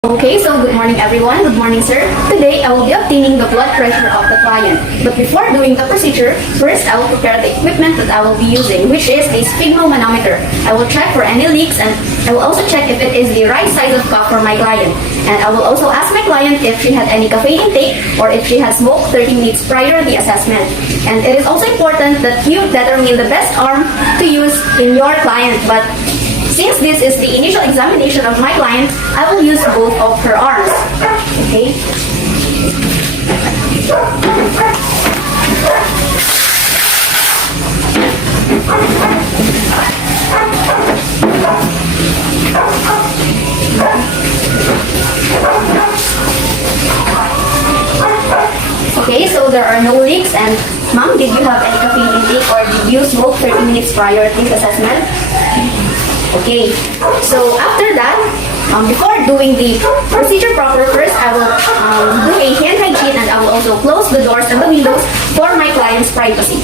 Okay, so good morning everyone. Good morning, sir. Today, I will be obtaining the blood pressure of the client. But before doing the procedure, first I will prepare the equipment that I will be using, which is a sphygmomanometer. I will check for any leaks and I will also check if it is the right size of cup for my client. And I will also ask my client if she had any caffeine intake or if she had smoked 30 minutes prior to the assessment. And it is also important that you determine the best arm to use in your client. But since this is the initial examination of my client, I will use both of her arms. Okay? Okay, so there are no leaks. And ma'am, did you have any caffeine intake or did you smoke 30 minutes prior to this assessment? Okay, so after that, before doing the procedure proper, first I will do a hand hygiene and I will also close the doors and the windows for my client's privacy.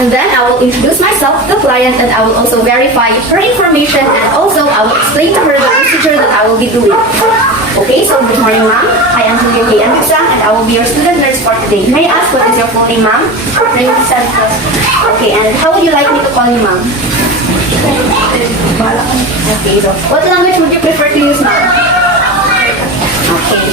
And then I will introduce myself to the client and I will also verify her information and also I will explain to her the procedure that I will be doing. Okay, so good morning, ma'am. I am Julliene, Kaye, and Bigsang, and I will be your student nurse for today. May I ask what is your full name, ma'am? Okay, and how would you like me to call you, ma'am? Okay, so what language would you prefer to use, ma'am? Okay.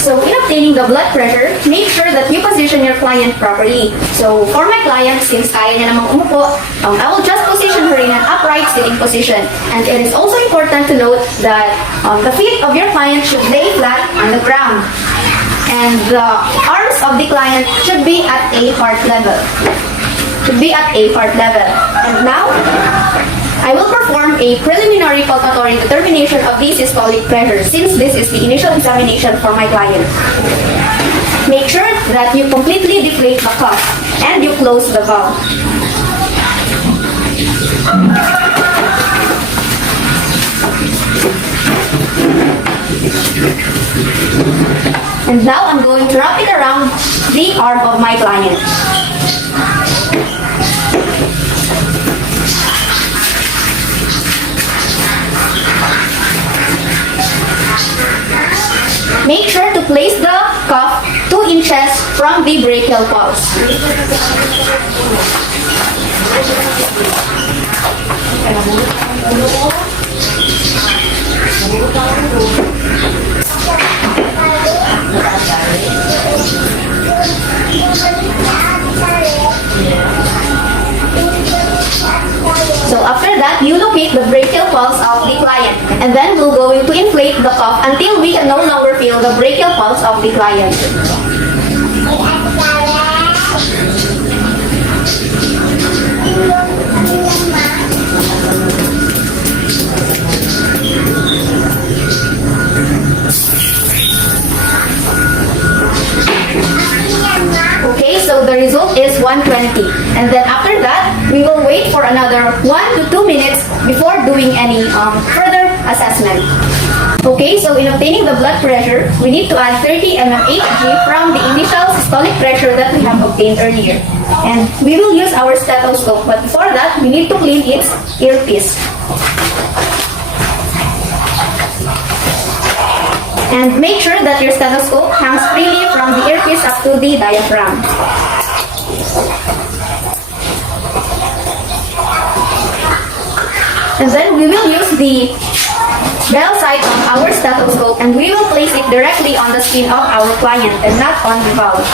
So in obtaining the blood pressure, make sure that you position your client properly. So for my client, since kaya niya namang umupo, I will just position her in an upright sitting position. And it is also important to note that the feet of your client should lay flat on the ground. And the arms of the client should be at a heart level. And now, I will perform a preliminary falcatory determination of the systolic pressure since this is the initial examination for my client. Make sure that you completely deflate the cuff and you close the valve. And now I'm going to wrap it around the arm of my client. Make sure to place the cuff 2 inches from the brachial pulse. So after that, you locate the brachial pulse of the client. And then we're going to inflate the cuff until we can no longer feel the brachial pulse of the client. Okay, so the result is 120. And then after that, we will wait for another 1 to 2 minutes before doing any further assessment. Okay, so in obtaining the blood pressure, we need to add 30 mmHg from the initial systolic pressure that we have obtained earlier. And we will use our stethoscope, but before that, we need to clean its earpiece. And make sure that your stethoscope hangs freely from the earpiece up to the diaphragm. And then we will use the bell side of our stethoscope and we will place it directly on the skin of our client and not on the valve.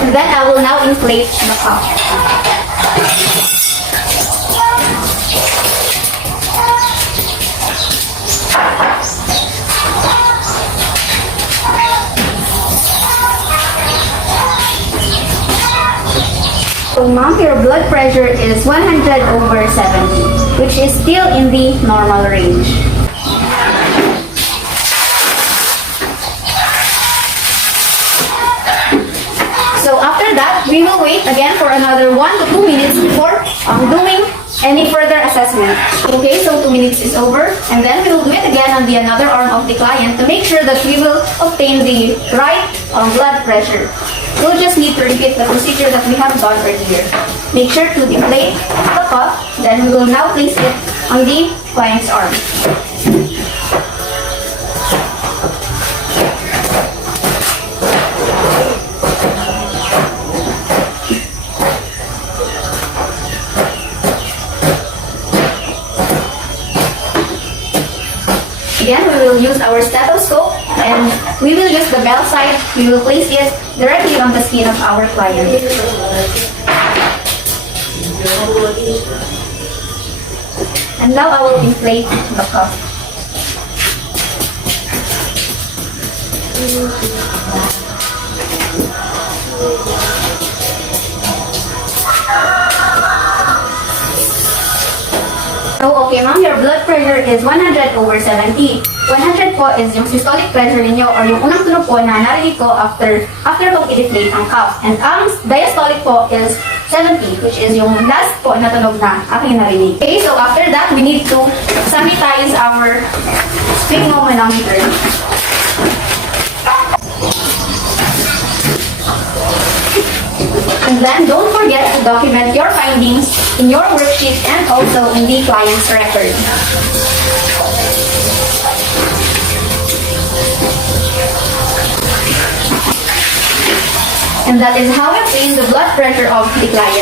And then I will now inflate the cuff. So ma'am, your blood pressure is 100/70, which is still in the normal range. So after that, we will wait again for another 1 to 2 minutes before doing any further assessment. Okay, so 2 minutes is over, and then we will do it again on the another arm of the client to make sure that we will obtain the right blood pressure. We'll just need to repeat the procedure that we have done earlier. Make sure to deflate the cuff, then we will now place it on the client's arm. Again, we will use our stethoscope and we will use the bell side. We will place it directly on the skin of our client. And now I will inflate the cuff. So, okay ma'am, your blood pressure is 100/70. 100 po is yung systolic pressure ninyo or yung unang tunog po na narinig ko after kong i-deflate ang cuff. And ang diastolic po is 70, which is yung last po na tunog na aking narinig. Okay, so after that, we need to sanitize our sphygmomanometer. And then, don't forget to document your findings in your worksheet and also in the client's record. And that is how we obtain the blood pressure of the client.